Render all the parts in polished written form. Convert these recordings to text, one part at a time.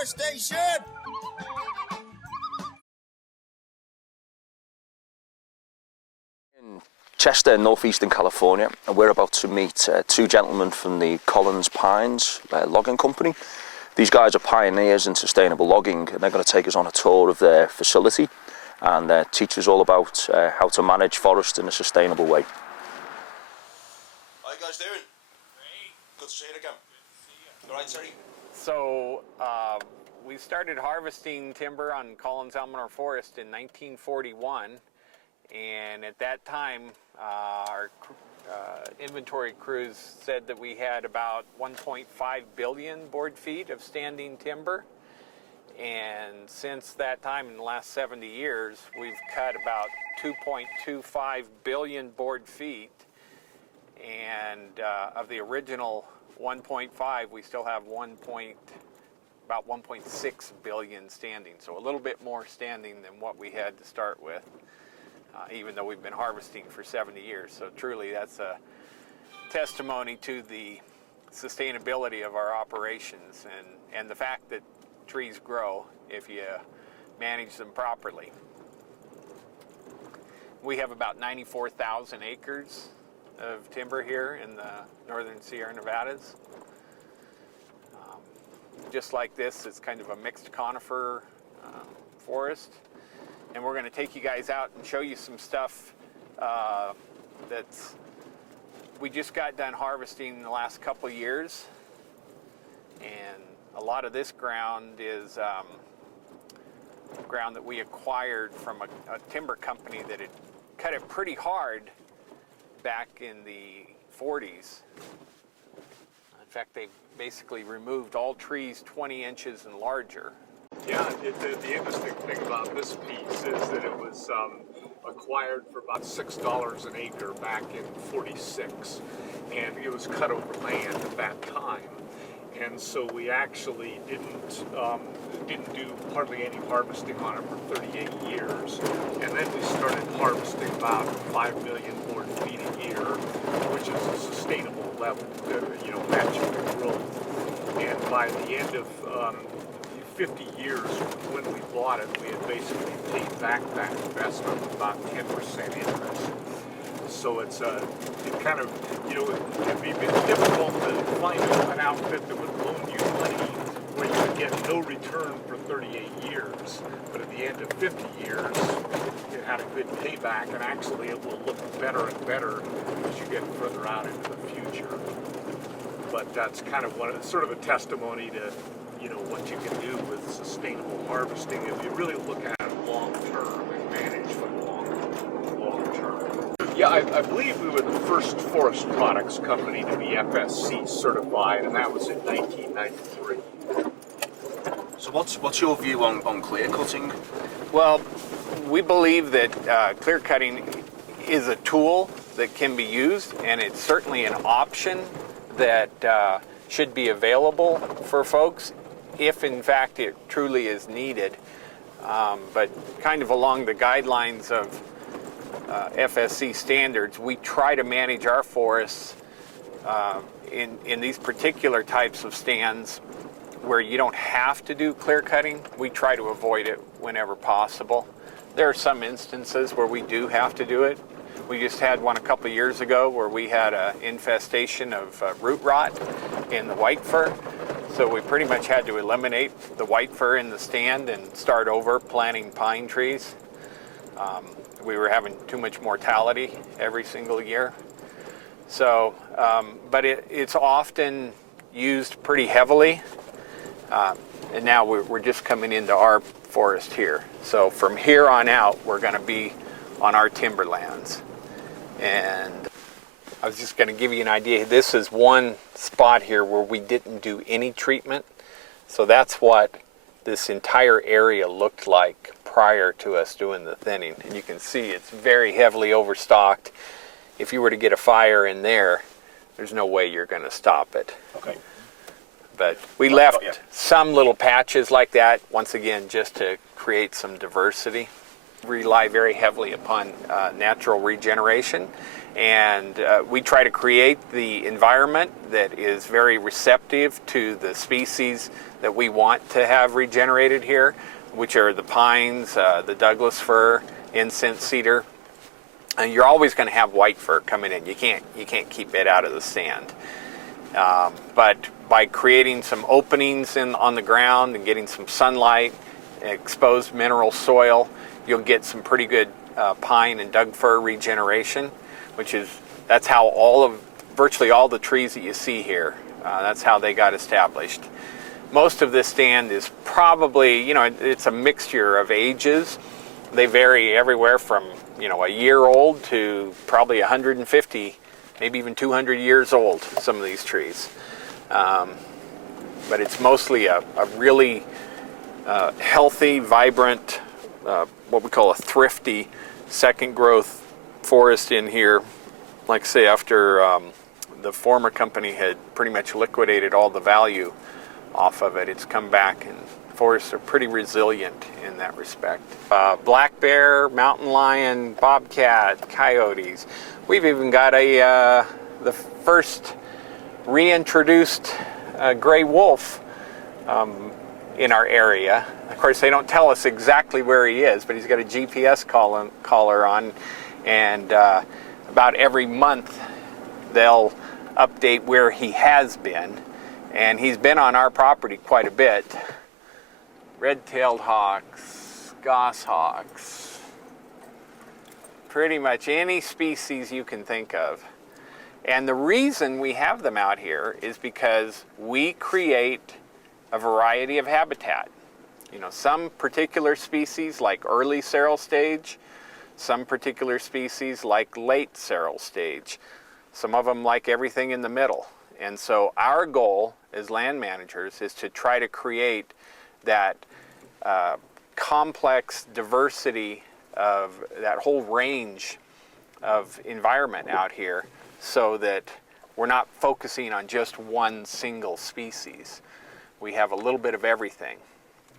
Deforestation! In Chester, northeastern California, and we're about to meet two gentlemen from the Collins Pines logging company. These guys are pioneers in sustainable logging, and they're going to take us on a tour of their facility and teach us all about how to manage forest in a sustainable way. How you guys doing? Great. Good to see you again. Good to see you. All right, Terry? So we started harvesting timber on Collins Almanor Forest in 1941, and at that time our inventory crews said that we had about 1.5 billion board feet of standing timber, and since that time, in the last 70 years, we've cut about 2.25 billion board feet, and of the original 1.5, we still have about 1.6 billion standing, so a little bit more standing than what we had to start with, even though we've been harvesting for 70 years. So truly that's a testimony to the sustainability of our operations and the fact that trees grow if you manage them properly. We have about 94,000 acres of timber here in the northern Sierra Nevadas. Just like this, it's kind of a mixed conifer forest. And we're going to take you guys out and show you some stuff we just got done harvesting in the last couple of years. And a lot of this ground is ground that we acquired from a timber company that had cut it pretty hard back in the 40s. In fact, they basically removed all trees 20 inches and larger. Yeah, the interesting thing about this piece is that it was acquired for about $6 an acre back in '46, and it was cut over land at that time. And so we actually didn't do hardly any harvesting on it for 38 years. And then we started harvesting about 5 million board feet a year, which is a sustainable level, matching the growth. And by the end of 50 years when we bought it, we had basically paid back that investment with about 10% interest. So it kind of, it can be a bit difficult to find an outfit that would loan you money where you would get no return for 38 years. But at the end of 50 years, it had a good payback, and actually it will look better and better as you get further out into the future. But that's kind of sort of a testimony to what you can do with sustainable harvesting if you really look at it long term and manage for long term. Yeah, I believe we were the first forest products company to be FSC certified, and that was in 1993. So what's your view on clear cutting? Well, we believe that clear cutting is a tool that can be used, and it's certainly an option that should be available for folks if in fact it truly is needed. But kind of along the guidelines of FSC standards, we try to manage our forests in these particular types of stands where you don't have to do clear cutting. We try to avoid it whenever possible. There are some instances where we do have to do it. We just had one a couple of years ago where we had an infestation of root rot in the white fir. So we pretty much had to eliminate the white fir in the stand and start over planting pine trees. We were having too much mortality every single year. So, but it's often used pretty heavily. And now we're just coming into our forest here. So from here on out, we're going to be on our timberlands. And I was just going to give you an idea. This is one spot here where we didn't do any treatment. So that's what this entire area looked like prior to us doing the thinning. And you can see it's very heavily overstocked. If you were to get a fire in there, there's no way you're going to stop it. Okay. But we left some little patches like that, once again, just to create some diversity. rely very heavily upon natural regeneration, and we try to create the environment that is very receptive to the species that we want to have regenerated here, which are the pines, the Douglas fir, incense cedar. And you're always going to have white fir coming in. You can't keep it out of the stand. But by creating some openings on the ground and getting some sunlight, exposed mineral soil, you'll get some pretty good pine and Doug fir regeneration, that's how virtually all the trees that you see here, that's how they got established. Most of this stand is probably, it's a mixture of ages. They vary everywhere from, a year old to probably 150, maybe even 200 years old, some of these trees. But it's mostly a really healthy, vibrant, what we call a thrifty second growth forest in here. Like I say, after the former company had pretty much liquidated all the value off of it, it's come back, and forests are pretty resilient in that respect. Black bear, mountain lion, bobcat, coyotes. We've even got the first reintroduced gray wolf in our area. Of course, they don't tell us exactly where he is, but he's got a GPS collar on, and about every month they'll update where he has been, and he's been on our property quite a bit. Red-tailed hawks, goshawks, pretty much any species you can think of. And the reason we have them out here is because we create a variety of habitat. Some particular species like early seral stage, some particular species like late seral stage, some of them like everything in the middle. And so our goal as land managers is to try to create that complex diversity of that whole range of environment out here, so that we're not focusing on just one single species. We have a little bit of everything.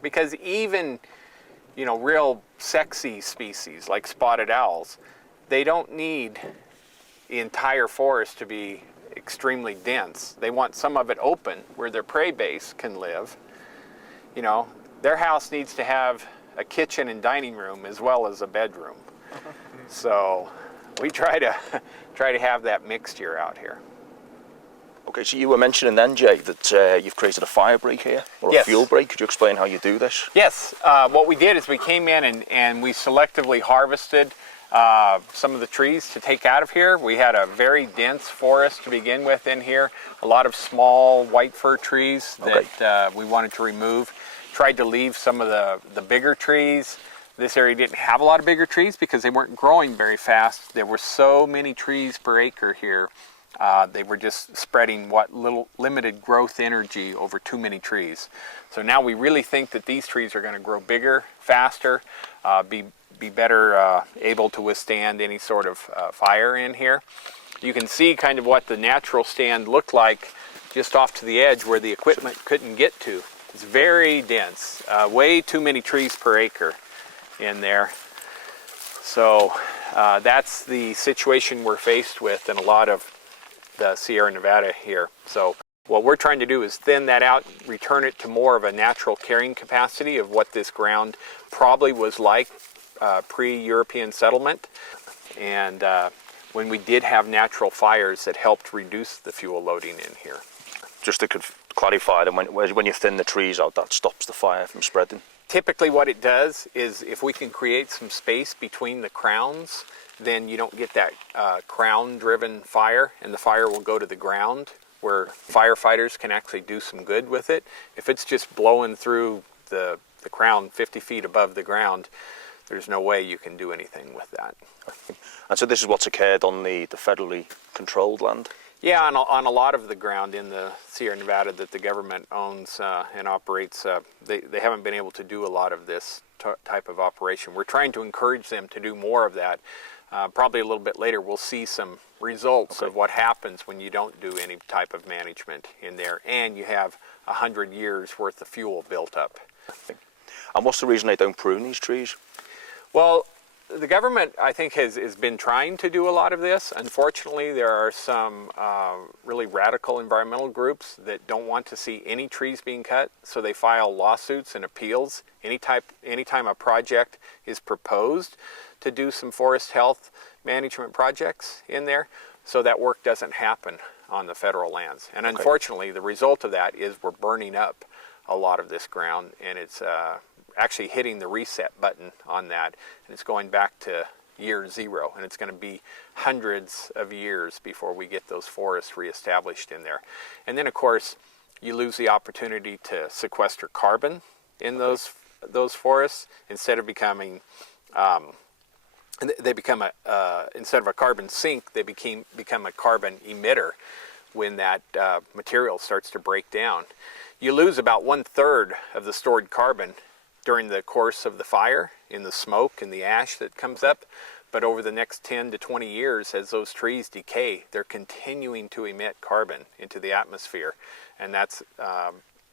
Because even, real sexy species like spotted owls, they don't need the entire forest to be extremely dense. They want some of it open where their prey base can live. Their house needs to have a kitchen and dining room as well as a bedroom. So we try to have that mixture out here. Okay, so you were mentioning then, Jay, that you've created a fire break here, or Yes. a fuel break. Could you explain how you do this? Yes, what we did is we came in and we selectively harvested some of the trees to take out of here. We had a very dense forest to begin with in here, a lot of small white fir trees that we wanted to remove. Tried to leave some of the bigger trees. This area didn't have a lot of bigger trees because they weren't growing very fast. There were so many trees per acre here. They were just spreading what little limited growth energy over too many trees. So now we really think that these trees are going to grow bigger, faster, be better able to withstand any sort of fire in here. You can see kind of what the natural stand looked like just off to the edge where the equipment couldn't get to. It's very dense, way too many trees per acre in there. So that's the situation we're faced with in a lot of the Sierra Nevada here. So what we're trying to do is thin that out, return it to more of a natural carrying capacity of what this ground probably was like pre-European settlement, and when we did have natural fires that helped reduce the fuel loading in here. Just to clarify, then when you thin the trees out, that stops the fire from spreading? Typically what it does is if we can create some space between the crowns, then you don't get that crown-driven fire, and the fire will go to the ground where firefighters can actually do some good with it. If it's just blowing through the crown 50 feet above the ground, there's no way you can do anything with that. And so this is what's occurred on the federally controlled land? Yeah, on a lot of the ground in the Sierra Nevada that the government owns and operates, they haven't been able to do a lot of this type of operation. We're trying to encourage them to do more of that. Probably a little bit later we'll see some results of what happens when you don't do any type of management in there and you have 100 years worth of fuel built up. And what's the reason they don't prune these trees? Well, The government, I think, has been trying to do a lot of this. Unfortunately, there are some really radical environmental groups that don't want to see any trees being cut, so they file lawsuits and appeals anytime a project is proposed to do some forest health management projects in there, so that work doesn't happen on the federal lands. And unfortunately, the result of that is we're burning up a lot of this ground, and it's actually hitting the reset button on that, and it's going back to year zero, and it's going to be hundreds of years before we get those forests reestablished in there. And then, of course, you lose the opportunity to sequester carbon in those forests. Instead of becoming they become instead of a carbon sink, they become a carbon emitter when that material starts to break down. You lose about 1/3 of the stored carbon during the course of the fire, in the smoke and the ash that comes up. But over the next 10 to 20 years, as those trees decay, they're continuing to emit carbon into the atmosphere. And that's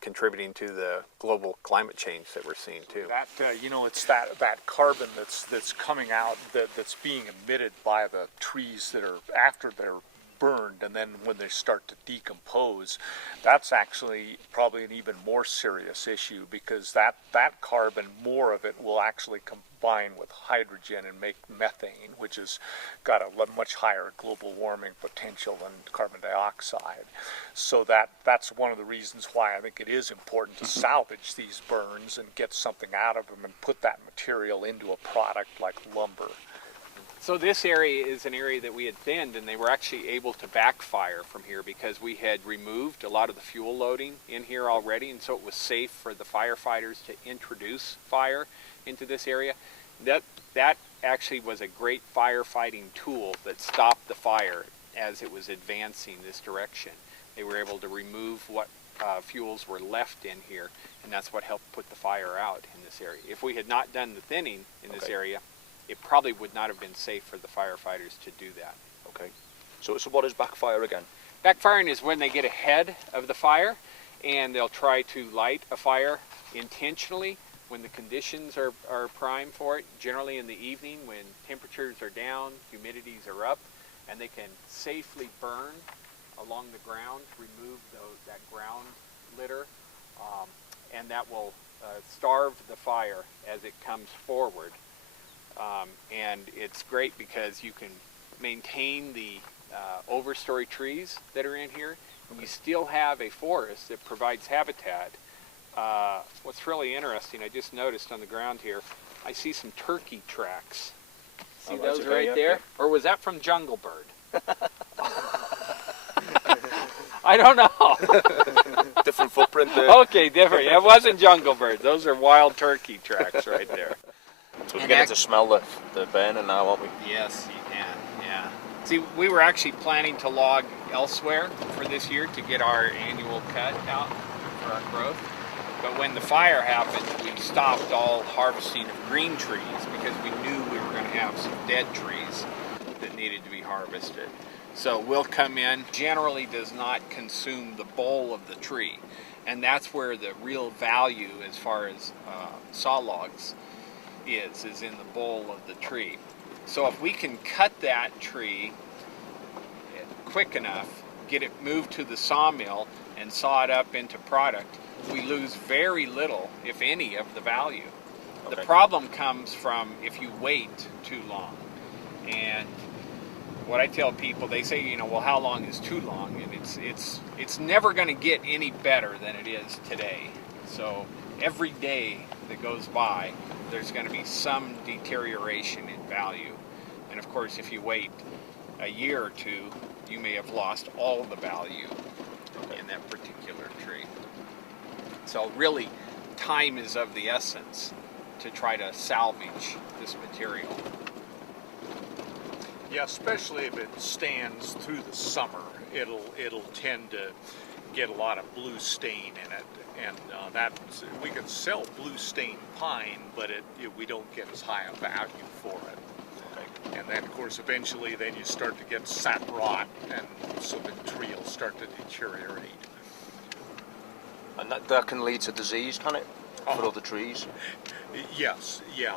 contributing to the global climate change that we're seeing too. That it's that carbon that's coming out that's being emitted by the trees that are after they're burned, and then when they start to decompose, that's actually probably an even more serious issue, because that carbon, more of it will actually combine with hydrogen and make methane, which has got a much higher global warming potential than carbon dioxide. So that's one of the reasons why I think it is important to salvage these burns and get something out of them and put that material into a product like lumber. So this area is an area that we had thinned, and they were actually able to backfire from here because we had removed a lot of the fuel loading in here already, and so it was safe for the firefighters to introduce fire into this area. That actually was a great firefighting tool that stopped the fire as it was advancing this direction. They were able to remove what fuels were left in here, and that's what helped put the fire out in this area. If we had not done the thinning in this area, it probably would not have been safe for the firefighters to do that. Okay. So what is backfire again? Backfiring is when they get ahead of the fire, and they'll try to light a fire intentionally when the conditions are prime for it, generally in the evening when temperatures are down, humidities are up, and they can safely burn along the ground, remove that ground litter, and that will starve the fire as it comes forward. And it's great because you can maintain the overstory trees that are in here, and you still have a forest that provides habitat. What's really interesting, I just noticed on the ground here, I see some turkey tracks. See those right there? Yeah. Or was that from Jungle Bird? I don't know. Different footprint there. Okay, different. It wasn't Jungle Bird. Those are wild turkey tracks right there. So we're beginning to smell the burning now, aren't we? Yes, you can, yeah. See, we were actually planning to log elsewhere for this year to get our annual cut out for our growth. But when the fire happened, we stopped all harvesting of green trees because we knew we were going to have some dead trees that needed to be harvested. So we'll come in, generally does not consume the bole of the tree. And that's where the real value as far as saw logs is in the bole of the tree. So if we can cut that tree quick enough, get it moved to the sawmill and saw it up into product, we lose very little, if any, of the value. Okay. The problem comes from if you wait too long. And what I tell people, they say, well, how long is too long? And it's never going to get any better than it is today. So every day that goes by, there's going to be some deterioration in value. And of course, if you wait a year or two, you may have lost all the value in that particular tree. So really, time is of the essence to try to salvage this material. Yeah, especially if it stands through the summer, it'll tend to get a lot of blue stain in it, and we can sell blue stain pine, but we don't get as high a value for it. Okay. And then, of course, eventually, then you start to get sap rot, and so the tree will start to deteriorate. And that can lead to disease, can it, for other trees? Yes, yeah.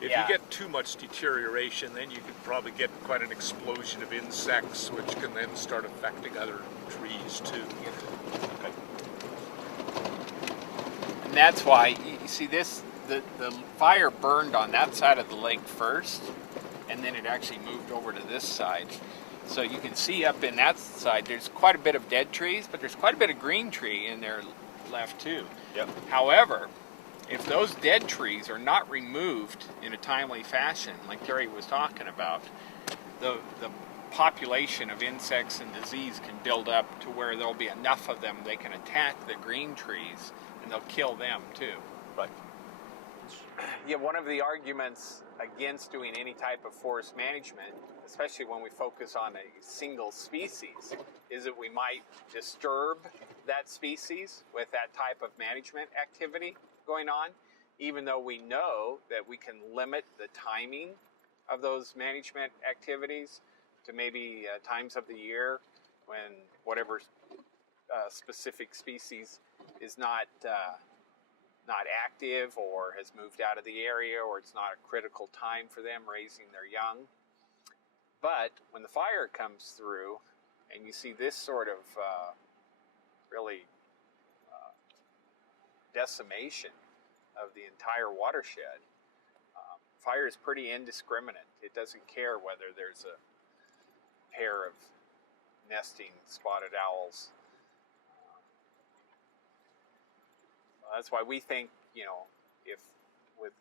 If Yeah. you get too much deterioration, then you could probably get quite an explosion of insects, which can then start affecting other trees too. And that's why you see this. The fire burned on that side of the lake first, and then it actually moved over to this side. So you can see up in that side, there's quite a bit of dead trees, but there's quite a bit of green tree in there left too. Yep. However, if those dead trees are not removed in a timely fashion, like Terry was talking about, the population of insects and disease can build up to where there'll be enough of them they can attack the green trees and they'll kill them too. Right. Yeah, one of the arguments against doing any type of forest management, especially when we focus on a single species, is that we might disturb that species with that type of management activity going on, even though we know that we can limit the timing of those management activities to maybe times of the year when whatever specific species is not active or has moved out of the area, or it's not a critical time for them raising their young. But when the fire comes through and you see this sort of really decimation of the entire watershed, fire is pretty indiscriminate. It doesn't care whether there's a pair of nesting spotted owls. That's why we think, if with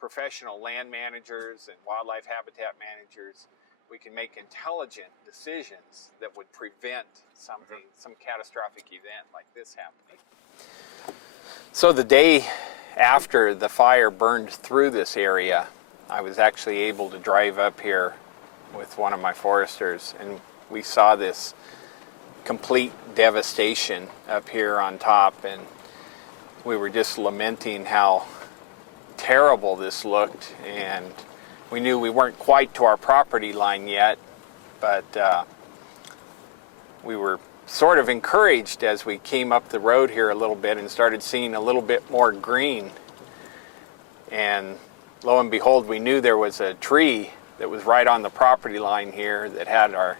professional land managers and wildlife habitat managers, we can make intelligent decisions that would prevent something, some catastrophic event like this happening. So the day after the fire burned through this area, I was actually able to drive up here with one of my foresters, and we saw this complete devastation up here on top, and we were just lamenting how terrible this looked, and we knew we weren't quite to our property line yet, but we were sort of encouraged as we came up the road here a little bit and started seeing a little bit more green. And lo and behold, we knew there was a tree that was right on the property line here that had our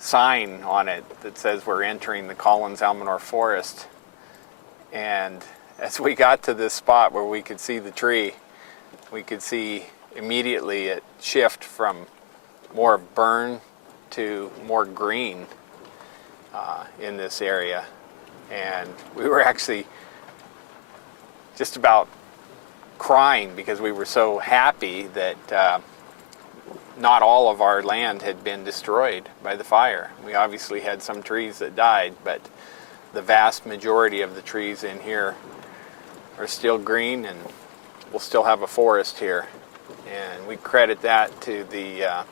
sign on it that says we're entering the Collins-Almanor Forest. And as we got to this spot where we could see the tree, we could see immediately it shift from more burn to more green in this area. And we were actually just about crying because we were so happy that not all of our land had been destroyed by the fire. We obviously had some trees that died, but the vast majority of the trees in here are still green, and we'll still have a forest here. And we credit that to the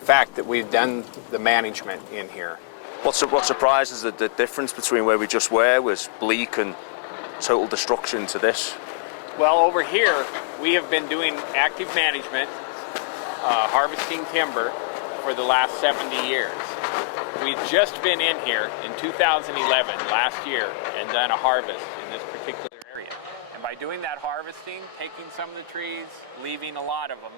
fact that we've done the management in here. What surprises the difference between where we just were was bleak and total destruction to this? Well, over here, we have been doing active management, harvesting timber for the last 70 years. We've just been in here in 2011, last year, and done a harvest in this particular area. And by doing that harvesting, taking some of the trees, leaving a lot of them,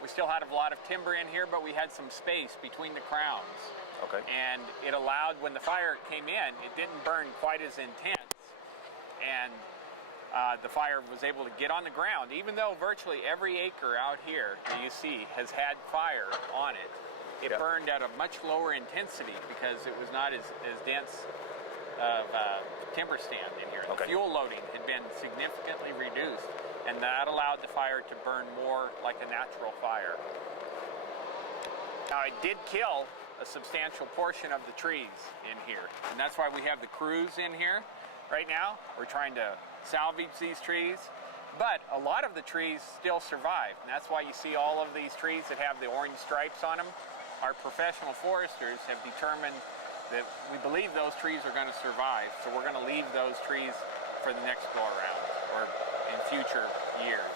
we still had a lot of timber in here, but we had some space between the crowns. Okay. And it allowed, when the fire came in, it didn't burn quite as intense. And the fire was able to get on the ground, even though virtually every acre out here that you see has had fire on it. It burned at a much lower intensity because it was not as dense of timber stand in here. Okay. The fuel loading had been significantly reduced, and that allowed the fire to burn more like a natural fire. Now, it did kill a substantial portion of the trees in here, and that's why we have the crews in here right now. We're trying to salvage these trees, but a lot of the trees still survive, and that's why you see all of these trees that have the orange stripes on them. Our professional foresters have determined that we believe those trees are going to survive, so we're going to leave those trees for the next go around or in future years.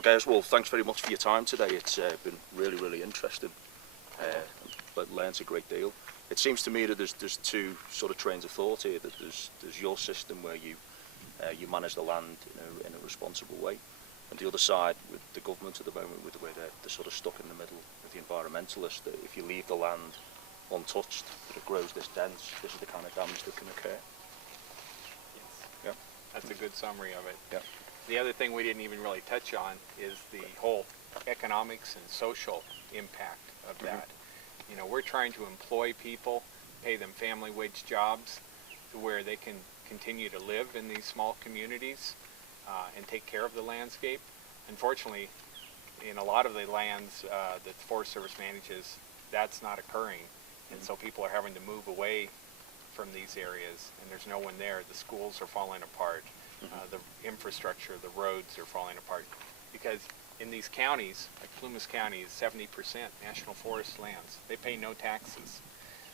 Okay, well, thanks very much for your time today. It's been really, really interesting. But learned a great deal. It seems to me that there's two sort of trains of thought here. That there's your system where you manage the land in a responsible way, And the other side, with the government at the moment, with the way they're sort of stuck in the middle with the environmentalists, that if you leave the land untouched, that it grows this dense, this is the kind of damage that can occur. Yes. Yeah. That's a good summary of it. Yeah. The other thing we didn't even really touch on is the whole economics and social impact of that. You know, we're trying to employ people, pay them family wage jobs to where they can continue to live in these small communities and take care of the landscape. Unfortunately, in a lot of the lands that the Forest Service manages, that's not occurring. And so people are having to move away from these areas, and there's no one there. The schools are falling apart. The infrastructure, the roads are falling apart. Because in these counties, like Plumas County is 70% national forest lands. They pay no taxes.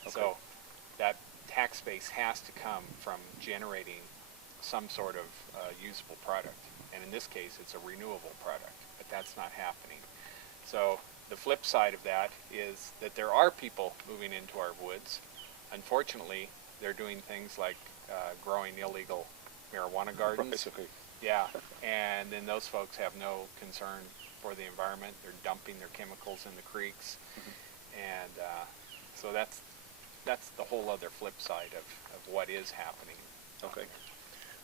Okay. So that tax base has to come from generating some sort of usable product. And in this case, it's a renewable product, but that's not happening. So the flip side of that is that there are people moving into our woods. Unfortunately, they're doing things like growing illegal marijuana gardens. Right, okay. Yeah, and then those folks have no concern for the environment. They're dumping their chemicals in the creeks. And so that's the whole other flip side of what is happening. Okay.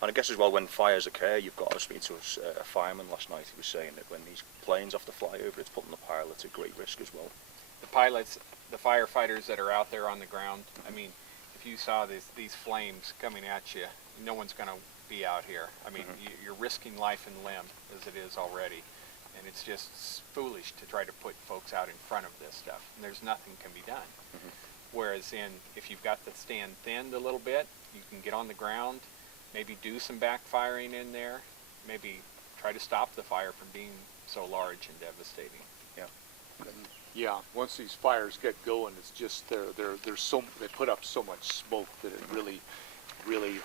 And I guess as well, when fires occur, you've got to speak to a fireman last night. He was saying that when these planes have to fly over, it's putting the pilots at great risk as well. The pilots, the firefighters that are out there on the ground, I mean, if you saw these flames coming at you, no one's going to be out here. I mean, you're risking life and limb as it is already. And it's just foolish to try to put folks out in front of this stuff. And there's nothing can be done. Whereas if you've got the stand thinned a little bit, you can get on the ground, maybe do some backfiring in there, maybe try to stop the fire from being so large and devastating. Yeah. Yeah, once these fires get going, it's just they put up so much smoke that it really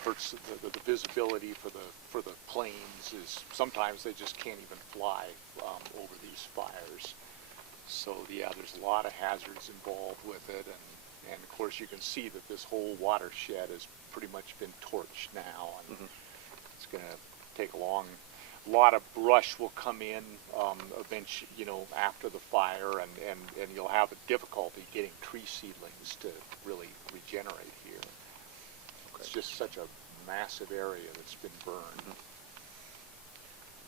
hurts the visibility for the planes. Is sometimes they just can't even fly over these fires. So yeah, there's a lot of hazards involved with it, and of course you can see that this whole watershed has pretty much been torched now, and it's going to take a lot of brush will come in eventually, after the fire, and you'll have a difficulty getting tree seedlings to really regenerate here. It's just such a massive area that's been burned.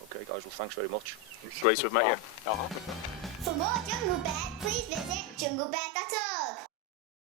Okay, guys, well, thanks very much. Great to have met you. For more Jungle Bear, please visit junglebear.org.